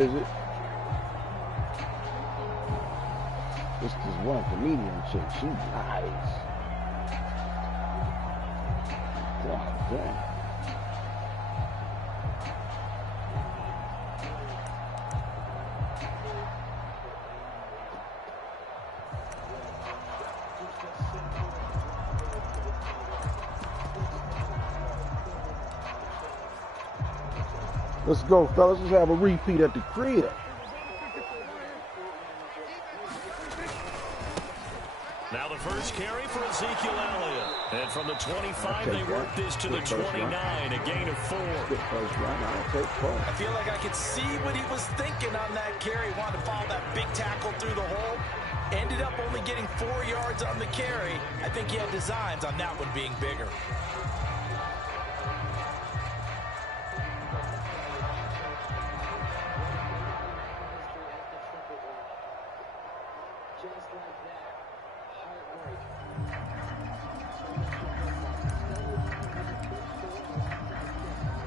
Is it? This is one comedian chick. She nice. God damn. Let's go, fellas. Let's have a repeat at the crib. Now the first carry for Ezekiel Elliott. And from the 25, they work this to the 29, a gain of 4. I feel like I could see what he was thinking on that carry. Wanted to follow that big tackle through the hole. Ended up only getting 4 yards on the carry. I think he had designs on that one being bigger.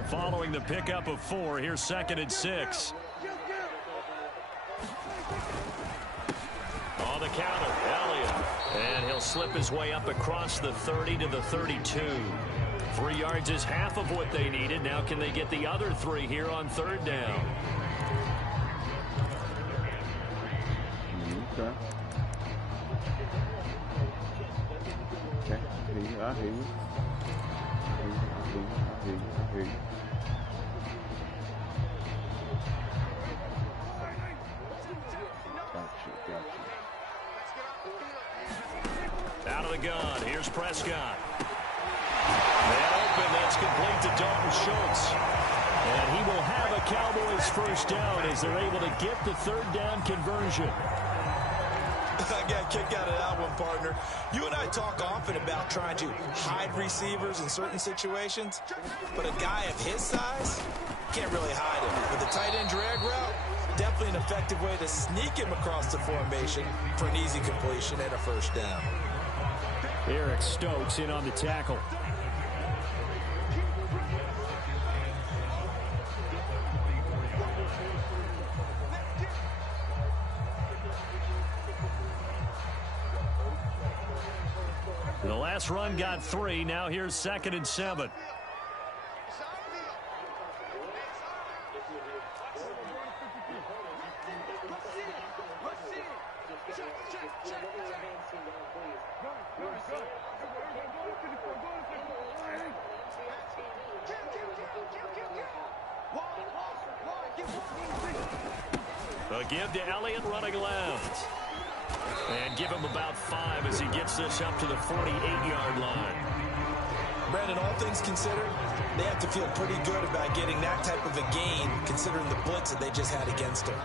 Following the pickup of 4, here's 2nd and 6. On the counter, Elliott. And he'll slip his way up across the 30 to the 32. 3 yards is half of what they needed. Now can they get the other 3 here on 3rd down? Okay. Okay. I hear you. I hear you. Out of the gun, here's Prescott. And open, that's complete to Dalton Schultz. And he will have a Cowboys first down as they're able to get the 3rd down conversion. I got a kick out of that one, partner. You and I talk often about trying to hide receivers in certain situations, but a guy of his size can't really hide him. With a tight end drag route, definitely an effective way to sneak him across the formation for an easy completion and a first down. Eric Stokes in on the tackle. The last run got 3. Now here's 2nd and 7. A give to Elliott running left. And give him about 5 as he gets this up to the 48-yard line. Brandon, all things considered, they have to feel pretty good about getting that type of a gain considering the blitz that they just had against them.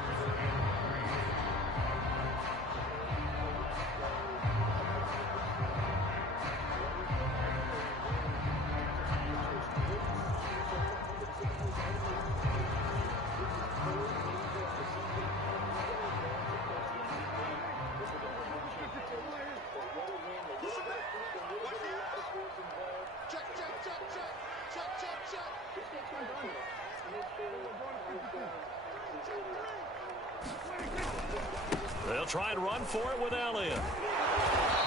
They'll try and run for it with Elliott.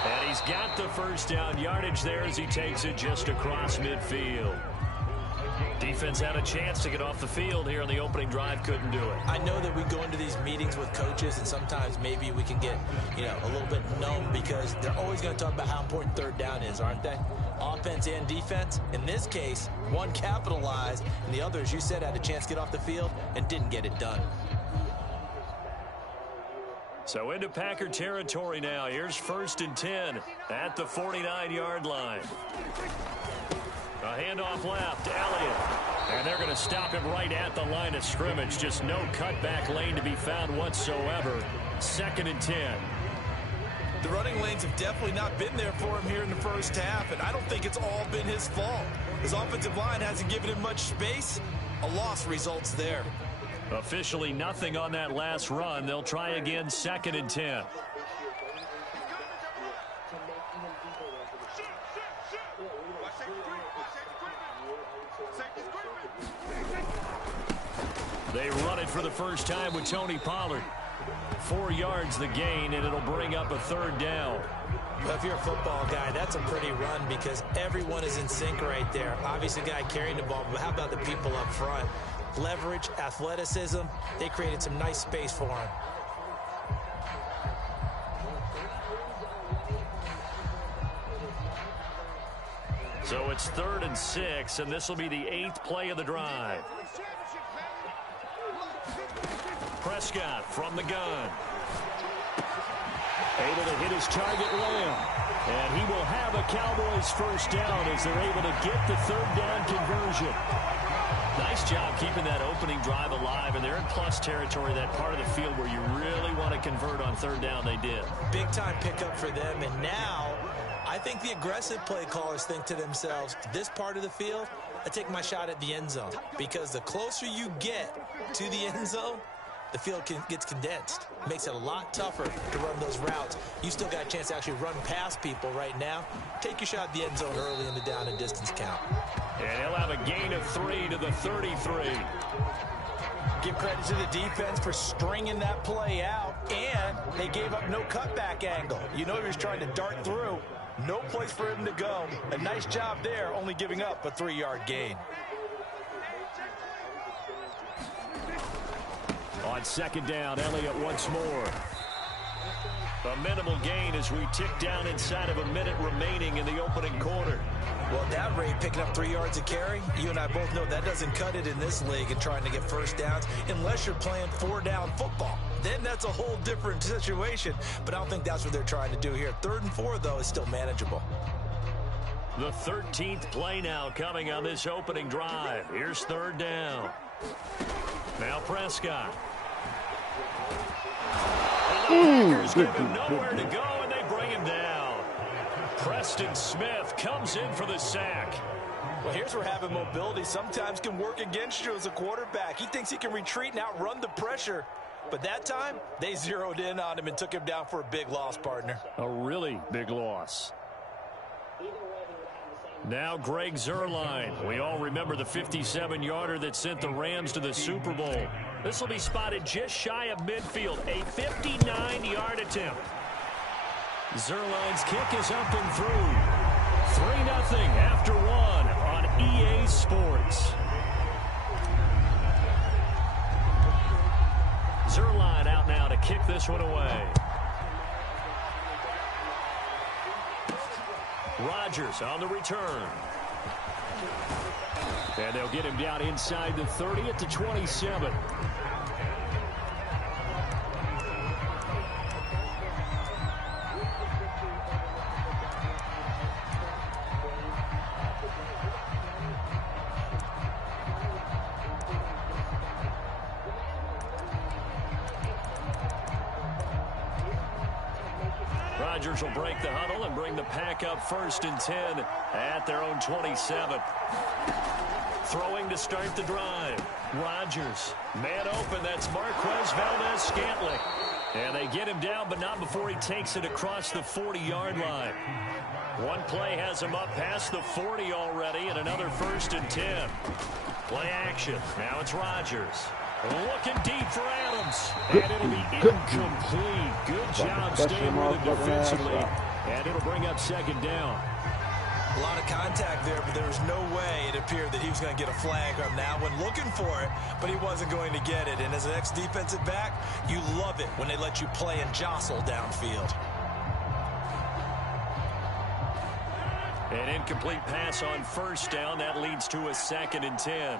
And he's got the first down yardage there as he takes it just across midfield. Defense had a chance to get off the field here on the opening drive, couldn't do it. I know that we go into these meetings with coaches and sometimes maybe we can get, a little bit numb because they're always going to talk about how important 3rd down is, aren't they? Offense and defense. In this case, one capitalized and the other, as you said, had a chance to get off the field and didn't get it done. So into Packer territory now. Here's 1st and 10 at the 49-yard line. A handoff left, Elliott. And they're going to stop him right at the line of scrimmage. Just no cutback lane to be found whatsoever. 2nd and 10. The running lanes have definitely not been there for him here in the first half, and I don't think it's all been his fault. His offensive line hasn't given him much space. A loss results there. Officially nothing on that last run. They'll try again, 2nd and 10. They run it for the first time with Tony Pollard. 4 yards the gain, and it'll bring up a 3rd down. Well, if you're a football guy, that's a pretty run because everyone is in sync right there. Obviously, the guy carrying the ball, but how about the people up front? Leverage, athleticism, they created some nice space for him. So it's 3rd and 6, and this will be the 8th play of the drive. Prescott from the gun. Able to hit his target Lamb. And he will have a Cowboys first down as they're able to get the 3rd down conversion. Nice job keeping that opening drive alive, and they're in plus territory, that part of the field where you really want to convert on 3rd down. They did. Big time pickup for them, and now I think the aggressive play callers think to themselves, this part of the field, I take my shot at the end zone, because the closer you get to the end zone, the field gets condensed. Makes it a lot tougher to run those routes. You still got a chance to actually run past people right now. Take your shot at the end zone early in the down and distance count. And he'll have a gain of 3 to the 33. Give credit to the defense for stringing that play out, and they gave up no cutback angle. You know he was trying to dart through. No place for him to go. A nice job there, only giving up a 3-yard gain. On 2nd down, Elliott once more. A minimal gain as we tick down inside of a minute remaining in the opening quarter. Well, at that rate, picking up 3 yards a carry, you and I both know that doesn't cut it in this league and trying to get first downs unless you're playing 4-down football. Then that's a whole different situation, but I don't think that's what they're trying to do here. 3rd and 4, though, is still manageable. The 13th play now coming on this opening drive. Here's 3rd down. Now Prescott. And the Packers give him nowhere to go, and they bring him down. Preston Smith comes in for the sack. Well, here's where having mobility sometimes can work against you as a quarterback. He thinks he can retreat and outrun the pressure. But that time, they zeroed in on him and took him down for a big loss, partner. A really big loss. Now Greg Zuerlein. We all remember the 57-yarder that sent the Rams to the Super Bowl. This will be spotted just shy of midfield. A 59-yard attempt. Zuerlein's kick is up and through. 3-0 after 1 on EA Sports. Zuerlein out now to kick this one away. Rodgers on the return. And they'll get him down inside the 30 at the 27. Rodgers will break the huddle and bring the Pack up 1st and 10 at their own 27. Throwing to start the drive. Rodgers. Man open. That's Marquez Valdez-Scantling. And they get him down, but not before he takes it across the 40-yard line. One play has him up past the 40 already, and another 1st and 10. Play action. Now it's Rodgers. Looking deep for Adams. And it'll be incomplete. Good job staying with it defensively. And it'll bring up 2nd down. A lot of contact there, but there was no way it appeared that he was going to get a flag on that one. Looking for it, but he wasn't going to get it. And as an ex-defensive back, you love it when they let you play and jostle downfield. An incomplete pass on 1st down. That leads to a 2nd and 10.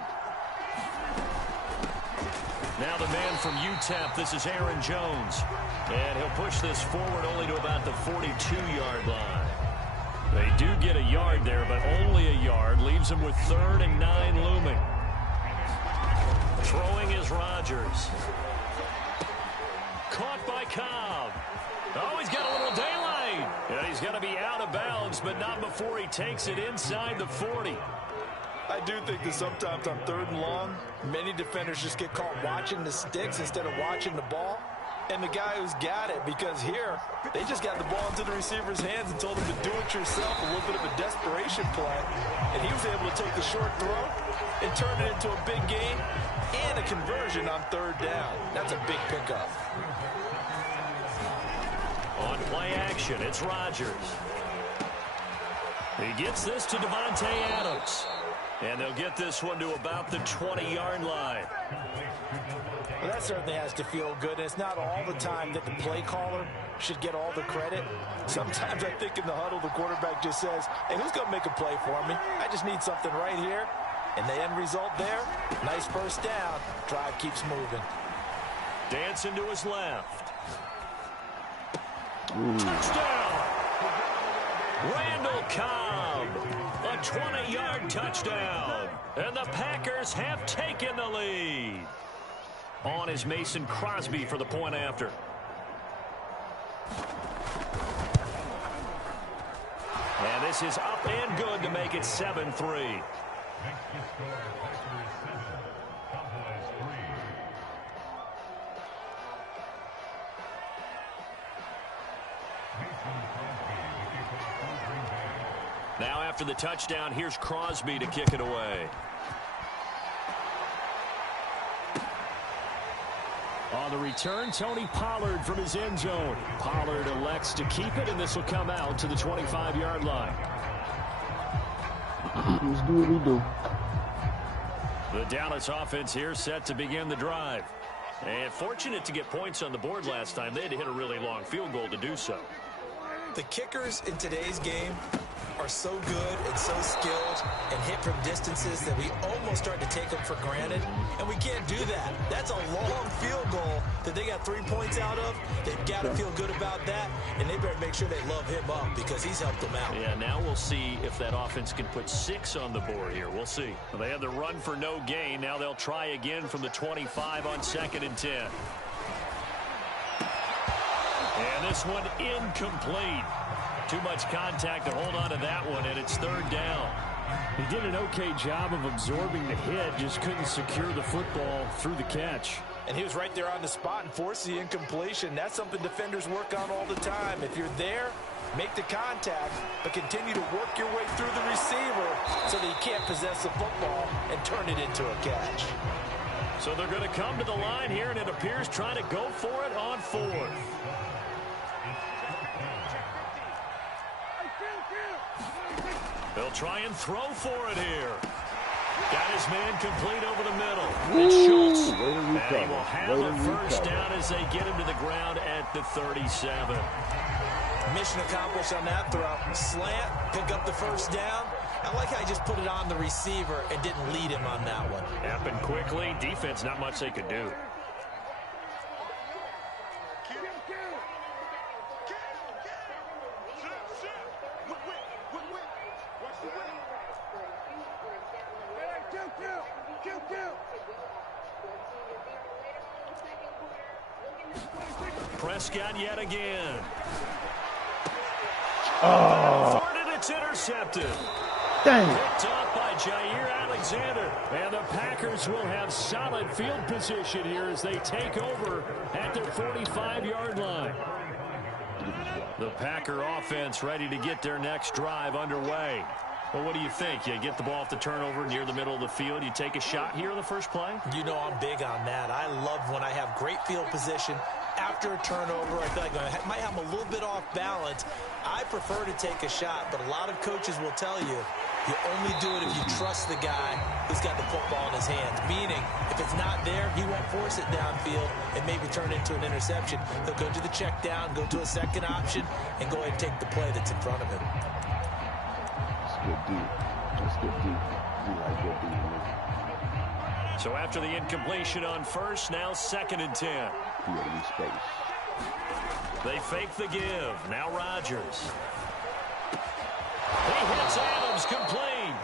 Now the man from UTEP, this is Aaron Jones. And he'll push this forward only to about the 42-yard line. They do get a yard there, but only a yard. Leaves them with 3rd and 9 looming. Throwing is Rodgers. Caught by Cobb. Oh, he's got a little daylight. And he's going to be out of bounds, but not before he takes it inside the 40. I do think that sometimes on 3rd and long, many defenders just get caught watching the sticks instead of watching the ball. And the guy who's got it, because here, they just got the ball into the receiver's hands and told him to do it yourself, a little bit of a desperation play. And he was able to take the short throw and turn it into a big gain and a conversion on third down. That's a big pickup. On play action, it's Rodgers. He gets this to Devontae Adams. And they'll get this one to about the 20-yard line. Well, that certainly has to feel good. And it's not all the time that the play caller should get all the credit. Sometimes I think in the huddle, the quarterback just says, hey, who's going to make a play for me? I just need something right here. And the end result there, nice first down. Drive keeps moving. Dancing to his left. Ooh. Touchdown! Randall Cobb. A 20-yard touchdown. And the Packers have taken the lead. On is Mason Crosby for the point after. And this is up and good to make it 7-3. Now after the touchdown, here's Crosby to kick it away. On the return, Tony Pollard from his end zone. Pollard elects to keep it, and this will come out to the 25-yard line. Let's do what we do. The Dallas offense here set to begin the drive. And fortunate to get points on the board last time. They had to hit a really long field goal to do so. The kickers in today's game are so good and so skilled and hit from distances that we almost start to take them for granted, and we can't do that. That's a long field goal that they got 3 points out of. They've got to feel good about that, and they better make sure they love him up because he's helped them out. Yeah, now we'll see if that offense can put 6 on the board here. We'll see. Well, they had the run for no gain. Now they'll try again from the 25 on 2nd and 10. And this one incomplete. Too much contact to hold on to that one, and it's 3rd down. He did an okay job of absorbing the hit, just couldn't secure the football through the catch. And he was right there on the spot and forced the incompletion. That's something defenders work on all the time. If you're there, make the contact, but continue to work your way through the receiver so that you can't possess the football and turn it into a catch. So they're going to come to the line here, and it appears trying to go for it on 4th. They'll try and throw for it here. Got his man complete over the middle. It's Schultz. And he will have a first down as they get him to the ground at the 37. Mission accomplished on that throw. Slant, pick up the first down. I like how he just put it on the receiver and didn't lead him on that one. Happened quickly. Defense, not much they could do. Prescott yet again. Oh, And it's intercepted. dang it. Picked off by Jair Alexander. And the Packers will have solid field position here as they take over at their 45-yard line. The Packer offense ready to get their next drive underway. Well, what do you think? You get the ball off the turnover near the middle of the field. You take a shot here on the first play? You know I'm big on that. I love when I have great field position after a turnover. I feel like I might have them a little bit off balance. I prefer to take a shot, but a lot of coaches will tell you, you only do it if you trust the guy who's got the football in his hands. Meaning, if it's not there, he won't force it downfield and maybe turn it into an interception. He'll go to the check down, go to a second option, and go ahead and take the play that's in front of him. Good D. That's good D. You like good D. So after the incompletion on first, now 2nd and 10. Creating space. They fake the give. Now Rodgers. He hits Adams complete.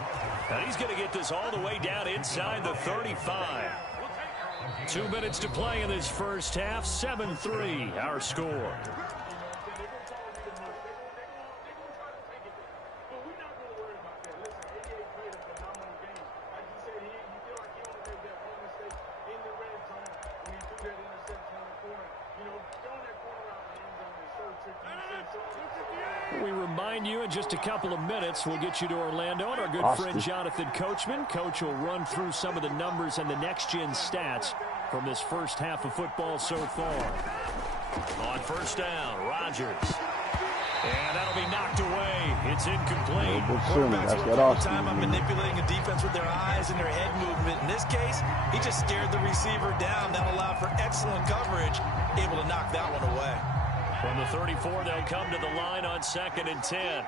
And he's going to get this all the way down inside the 35. 2 minutes to play in this first half. 7-3 our score. We remind you in just a couple of minutes we'll get you to Orlando and our good friend Jonathan Coachman. Coach will run through some of the numbers and the next-gen stats from this first half of football so far. On first down, Rodgers. And that'll be knocked away. It's incomplete. Quarterbacks work all the time on manipulating a defense with their eyes and their head movement. In this case, he just stared the receiver down. That allowed for excellent coverage, able to knock that one away. From the 34, they'll come to the line on 2nd and 10.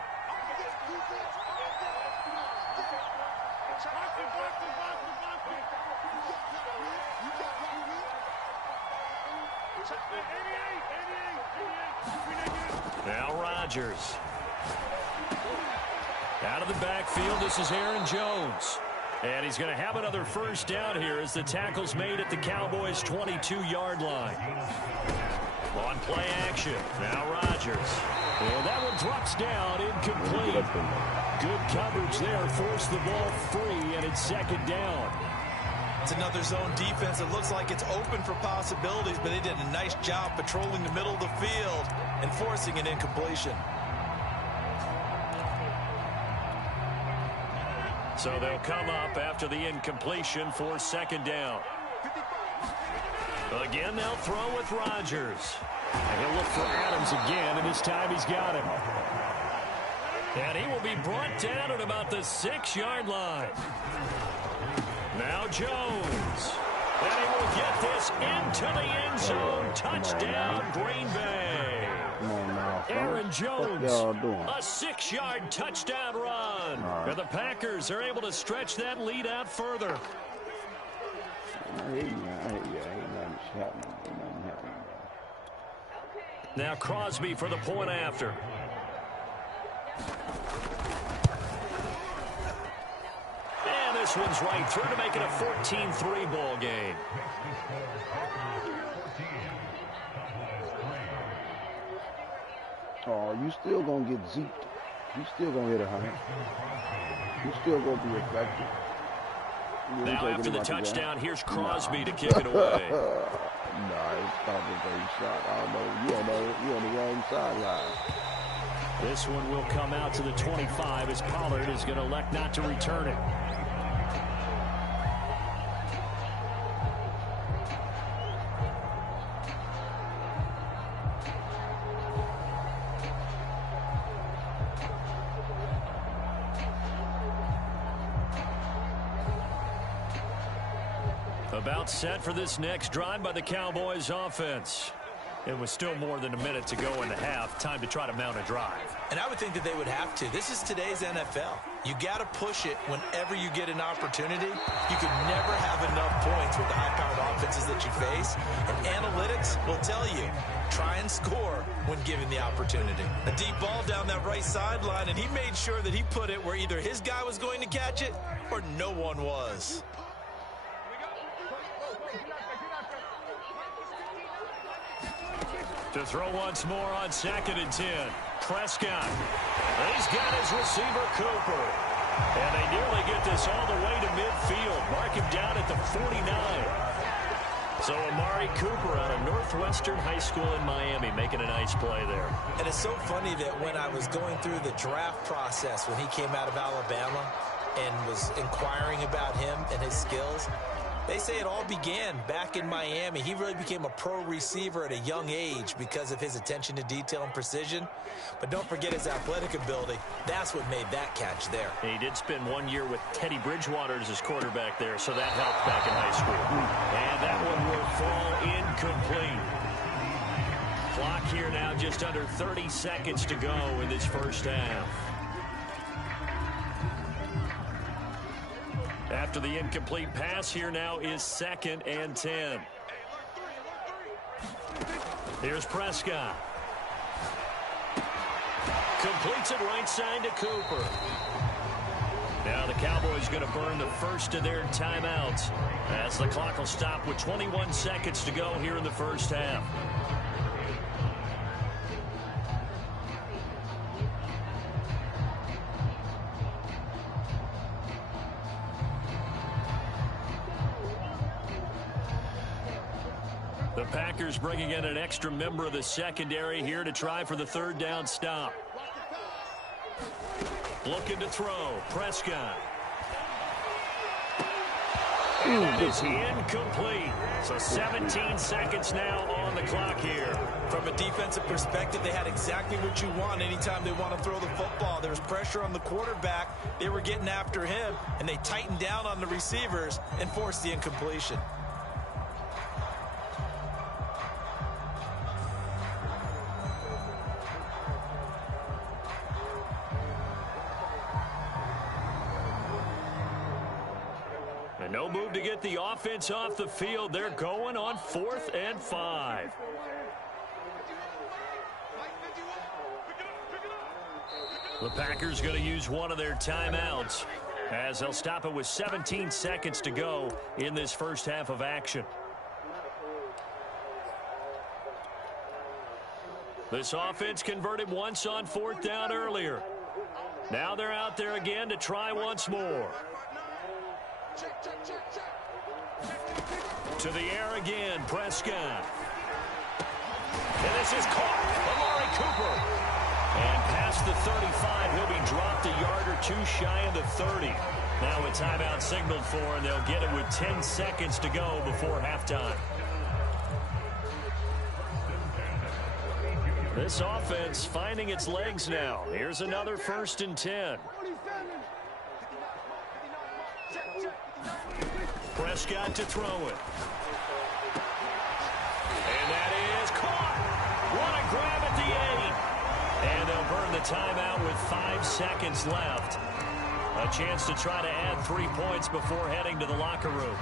Now Rodgers. Out of the backfield, this is Aaron Jones. And he's going to have another first down here as the tackle's made at the Cowboys' 22-yard line. On play action, now Rodgers. And that one drops down, incomplete. Good coverage there, forced the ball free, and it's 2nd down. It's another zone defense. It looks like it's open for possibilities, but they did a nice job patrolling the middle of the field and forcing an incompletion. So they'll come up after the incompletion for 2nd down. Again, they'll throw with Rodgers. And he'll look for Adams again, and this time he's got him. And he will be brought down at about the 6-yard line. Now Jones. And he will get this into the end zone. Touchdown, Green Bay. Aaron Jones, a 6-yard touchdown run. And the Packers are able to stretch that lead out further. Now Crosby for the point after. And this one's right through to make it a 14-3 ball game. Oh, you still gonna get zeked. You still gonna hit a high. You still gonna be effective. Now after the touchdown, here's Crosby to kick it away. It's probably a great shot. I don't know. You're on the wrong sideline. This one will come out to the 25 as Pollard is going to elect not to return it. About set for this next drive by the Cowboys offense. It was still more than a minute to go in the half. Time to try to mount a drive. And I would think that they would have to. This is today's NFL. You got to push it whenever you get an opportunity. You can never have enough points with the high-powered offenses that you face. And analytics will tell you, try and score when given the opportunity. A deep ball down that right sideline, and he made sure that he put it where either his guy was going to catch it or no one was. To throw once more on 2nd and 10. Prescott. He's got his receiver, Cooper. And they nearly get this all the way to midfield. Mark him down at the 49. So Amari Cooper out of Northwestern High School in Miami making a nice play there. And it's so funny that when I was going through the draft process when he came out of Alabama and was inquiring about him and his skills, they say it all began back in Miami. He really became a pro receiver at a young age because of his attention to detail and precision. But don't forget his athletic ability. That's what made that catch there. He did spend 1 year with Teddy Bridgewater as his quarterback there, so that helped back in high school. And that one will fall incomplete. Clock here now, just under 30 seconds to go in this first half. After the incomplete pass, here now is 2nd and 10. Here's Prescott. Completes it right side to Cooper. Now the Cowboys going to burn the first of their timeouts as the clock will stop with 21 seconds to go here in the first half. The Packers bringing in an extra member of the secondary here to try for the 3rd down stop. Looking to throw. Prescott. And that is incomplete. So 17 seconds now on the clock here. From a defensive perspective, they had exactly what you want anytime they want to throw the football. There was pressure on the quarterback. They were getting after him, and they tightened down on the receivers and forced the incompletion. No move to get the offense off the field. They're going on 4th and 5. The Packers going to use one of their timeouts as they'll stop it with 17 seconds to go in this first half of action. This offense converted once on 4th down earlier. Now they're out there again to try once more. To the air again, Prescott. And this is caught. Amari Cooper. And past the 35, he'll be dropped a yard or two shy of the 30. Now a timeout signaled for, and they'll get it with 10 seconds to go before halftime. This offense finding its legs now. Here's another 1st and 10. Prescott to throw it. And that is caught. What a grab at the 8. And they'll burn the timeout with 5 seconds left. A chance to try to add 3 points before heading to the locker room.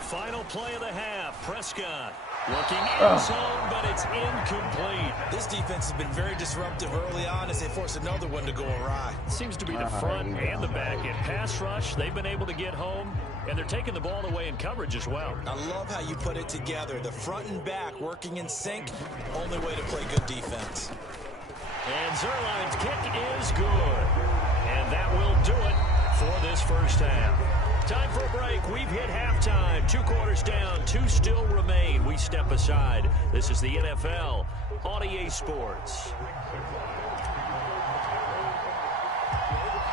Final play of the half. Prescott looking in zone, but it's incomplete. This defense has been very disruptive early on as they force another one to go awry. Seems to be the front and the back in pass rush. They've been able to get home, and they're taking the ball away in coverage as well. I love how you put it together. The front and back working in sync. Only way to play good defense. And Zerline's kick is good. And that will do it for this first half. Time for a break. We've hit halftime. 2 quarters down. 2 still remain. We step aside. This is the NFL on EA Sports.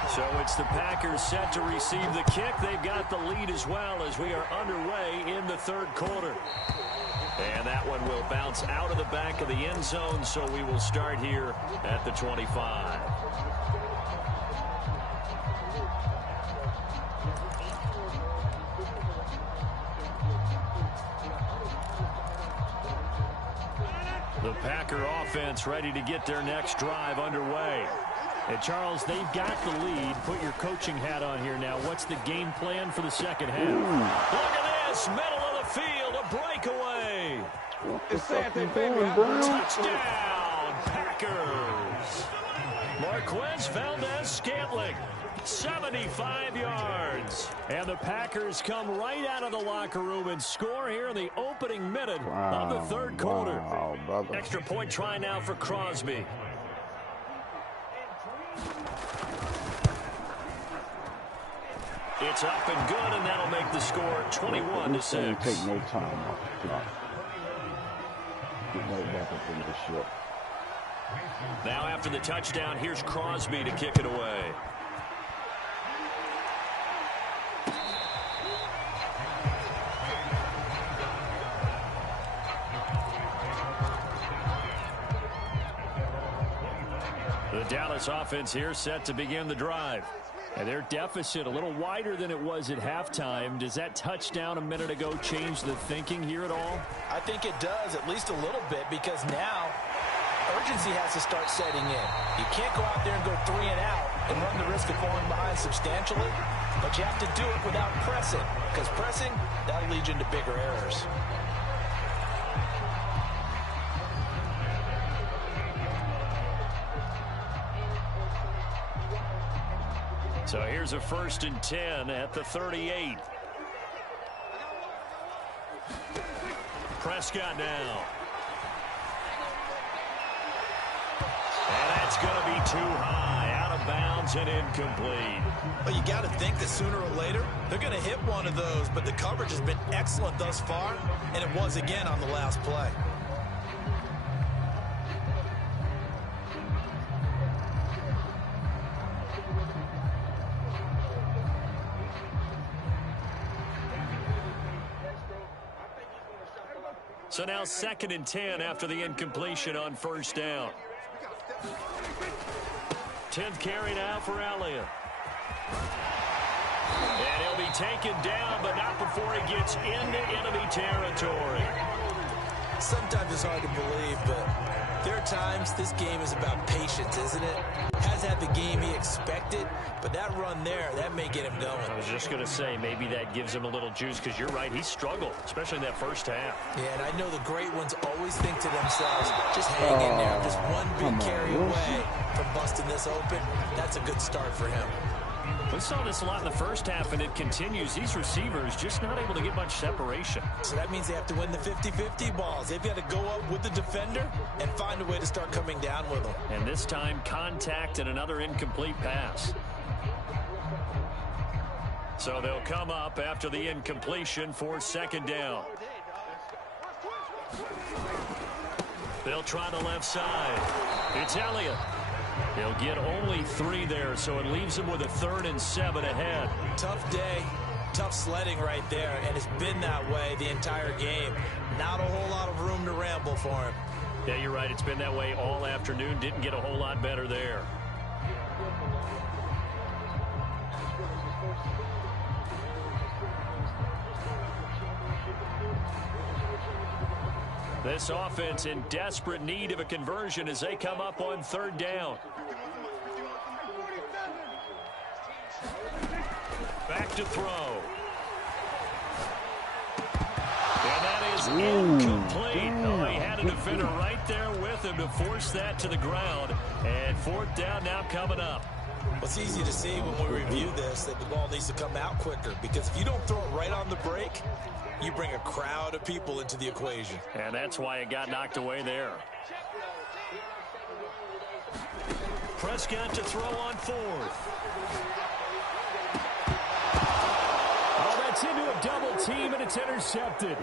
So it's the Packers set to receive the kick. They've got the lead as well as we are underway in the 3rd quarter. And that one will bounce out of the back of the end zone, so we will start here at the 25. The Packer offense ready to get their next drive underway. And Charles, they've got the lead. Put your coaching hat on here now. What's the game plan for the second half? Look at this. Middle of the field. A breakaway. Touchdown, Packers. Marquez Valdez-Scantling. 75 yards. And the Packers come right out of the locker room and score here in the opening minute of the 3rd quarter. Extra point try now for Crosby. It's up and good, and that'll make the score 21-6. Take no time off the clock. Get right back up in the short. Now after the touchdown, here's Crosby to kick it away. The Dallas offense here set to begin the drive. And their deficit a little wider than it was at halftime. Does that touchdown a minute ago change the thinking here at all? I think it does, at least a little bit, because now urgency has to start setting in. You can't go out there and go 3 and out and run the risk of falling behind substantially, but you have to do it without pressing, because pressing, that'll lead you into bigger errors. So here's a 1st and 10 at the 38. Prescott now. That's going to be too high, out of bounds and incomplete. Well, you got to think that sooner or later they're going to hit one of those, but the coverage has been excellent thus far, and it was again on the last play. So now 2nd and 10 after the incompletion on first down. 10th carry now for Elliott. And he'll be taken down, but not before he gets into enemy territory. Sometimes it's hard to believe, but there are times this game is about patience, isn't it? Has had the game he expected, but that run there, that may get him going. I was just going to say, maybe that gives him a little juice, because you're right, he struggled, especially in that first half. Yeah, and I know the great ones always think to themselves, just hang in there, just one big carry away from busting this open. That's a good start for him. We saw this a lot in the first half, and it continues. These receivers just not able to get much separation. So that means they have to win the 50-50 balls. They've got to go up with the defender and find a way to start coming down with them. And this time, contact and another incomplete pass. So they'll come up after the incompletion for 2nd down. They'll try the left side. It's Elliott. He'll get only 3 there, so it leaves him with a 3rd and 7 ahead. Tough day, tough sledding right there, and it's been that way the entire game. Not a whole lot of room to ramble for him. Yeah, you're right. It's been that way all afternoon. Didn't get a whole lot better there. This offense in desperate need of a conversion as they come up on 3rd down. Back to throw. And that is incomplete. Oh, he had a defender right there with him to force that to the ground. And 4th down now coming up. Well, it's easy to see when we review this that the ball needs to come out quicker, because if you don't throw it right on the break, you bring a crowd of people into the equation. And that's why it got knocked away there. Prescott to throw on 4th. Oh, that's into a double team, and it's intercepted.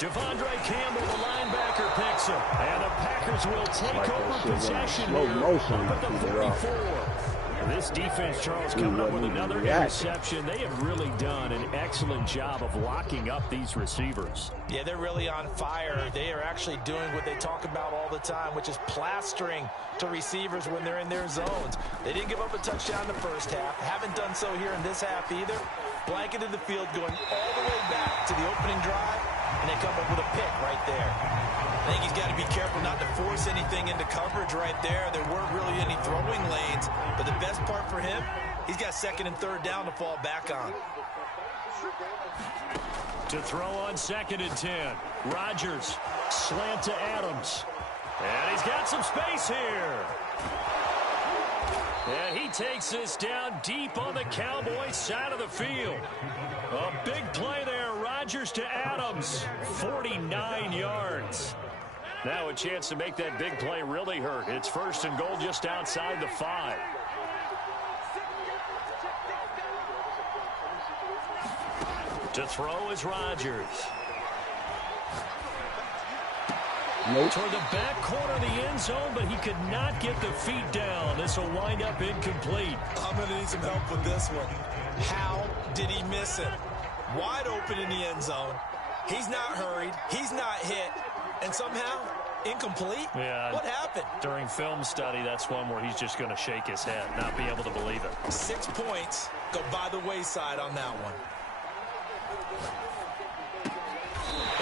Devondre Campbell, the linebacker, picks him. And the Packers will take over possession here at the 44. This defense, Charles, coming up with another interception. They have really done an excellent job of locking up these receivers. Yeah, they're really on fire. They are actually doing what they talk about all the time, which is plastering to receivers when they're in their zones. They didn't give up a touchdown in the first half. Haven't done so here in this half either. Blanketed the field, going all the way back to the opening drive, and they come up with a pick right there. I think he's got to be careful not to force anything into coverage right there. There weren't really any throwing lanes, but the best part for him, he's got 2nd and 3rd down to fall back on. To throw on 2nd and 10. Rodgers, slant to Adams. And he's got some space here. And he takes this down deep on the Cowboys side of the field. A big play there. Rodgers to Adams. 49 yards. Now a chance to make that big play really hurt. It's 1st and goal just outside the 5. To throw is Rodgers. Toward the back corner of the end zone, but he could not get the feet down. This will wind up incomplete. I'm going to need some help with this one. How did he miss it? Wide open in the end zone. He's not hurried. He's not hit. And somehow, incomplete? Yeah. What happened? During film study, that's one where he's just going to shake his head, not be able to believe it. 6 points go by the wayside on that one.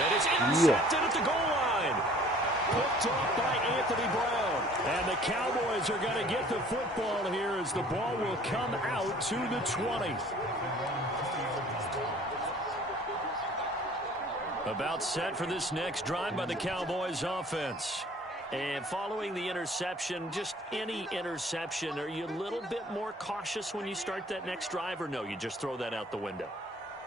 And it's intercepted at the goal line. Picked off by Anthony Brown. And the Cowboys are going to get the football here as the ball will come out to the 20. About set for this next drive by the Cowboys offense. And following the interception, just any interception, are you a little bit more cautious when you start that next drive, or no, you just throw that out the window?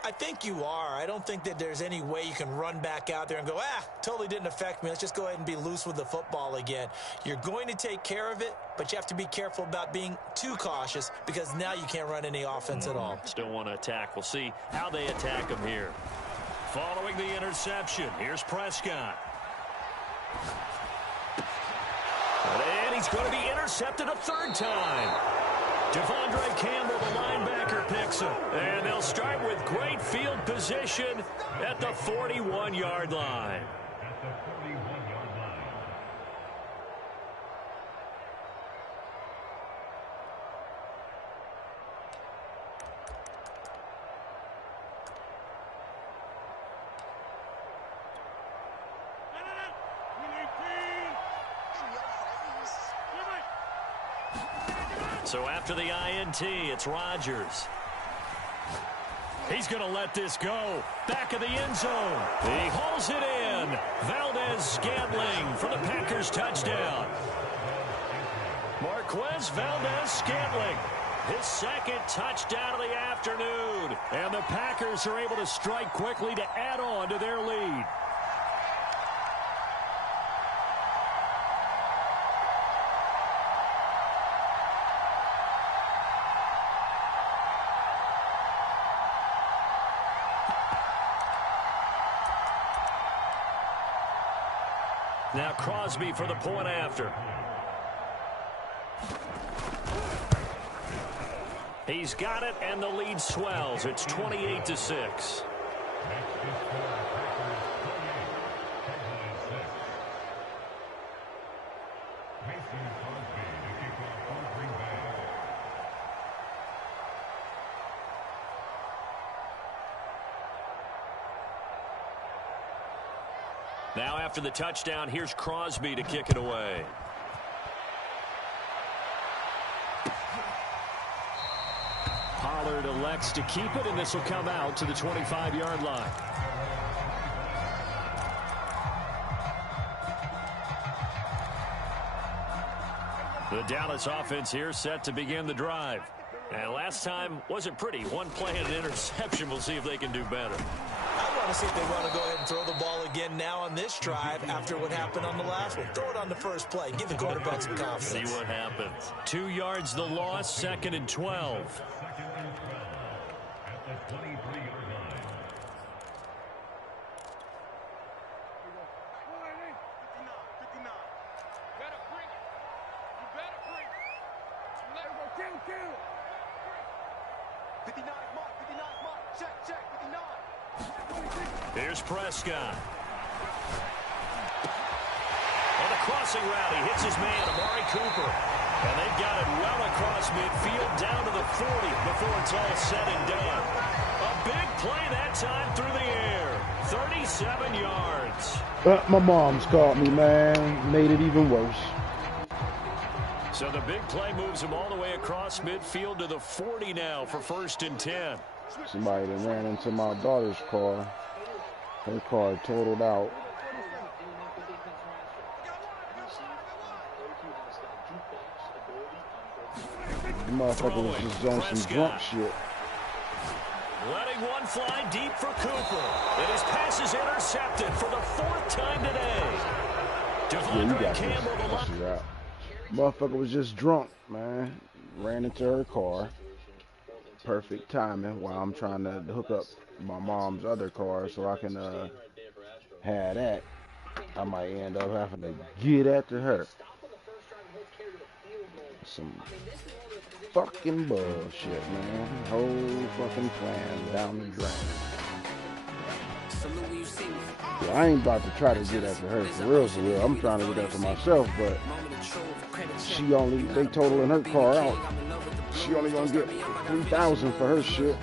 I think you are. I don't think that there's any way you can run back out there and go, totally didn't affect me. Let's just go ahead and be loose with the football again. You're going to take care of it, but you have to be careful about being too cautious because now you can't run any offense at all. Still want to attack. We'll see how they attack him here. Following the interception, here's Prescott. And he's going to be intercepted a third time. Devondre Campbell, the linebacker, picks him. And they'll start with great field position at the 41-yard line. So after the INT, it's Rodgers. He's going to let this go. Back of the end zone. He hauls it in. Valdez-Scantling for the Packers touchdown. Marquez Valdez-Scantling, his second touchdown of the afternoon. And the Packers are able to strike quickly to add on to their lead. Now Crosby for the point after. He's got it, and the lead swells. It's 28-6. Now after the touchdown, here's Crosby to kick it away. Pollard elects to keep it, and this will come out to the 25-yard line. The Dallas offense here set to begin the drive. And last time wasn't pretty. One play and an interception. We'll see if they can do better. I want to see if they want to go ahead and throw the ball again now on this drive after what happened on the last one. Throw it on the first play. Give the quarterback some confidence. See what happens. 2 yards the loss, 2nd and 12. Here's Prescott. On the crossing route, he hits his man, Amari Cooper. And they've got it well across midfield down to the 40 before it's all said and done. A big play that time through the air. 37 yards. My mom's caught me, man. Made it even worse. So the big play moves him all the way across midfield to the 40 now for 1st and 10. Somebody that ran into my daughter's car. Her car totaled out. The motherfucker was just on some drunk shit. Letting one fly deep for Cooper. And his pass is intercepted for the 4th time today. Devondre Campbell, the line. Motherfucker was just drunk, man. Ran into her car. Perfect timing while I'm trying to hook up my mom's other car so I can have that. I might end up having to get after her. Some fucking bullshit, man. Whole fucking plan down the drain. Yeah, I ain't about to try to get after her for real, for real. I'm trying to get after myself, but they totaling her car out. She only gonna get $3,000 for her shit.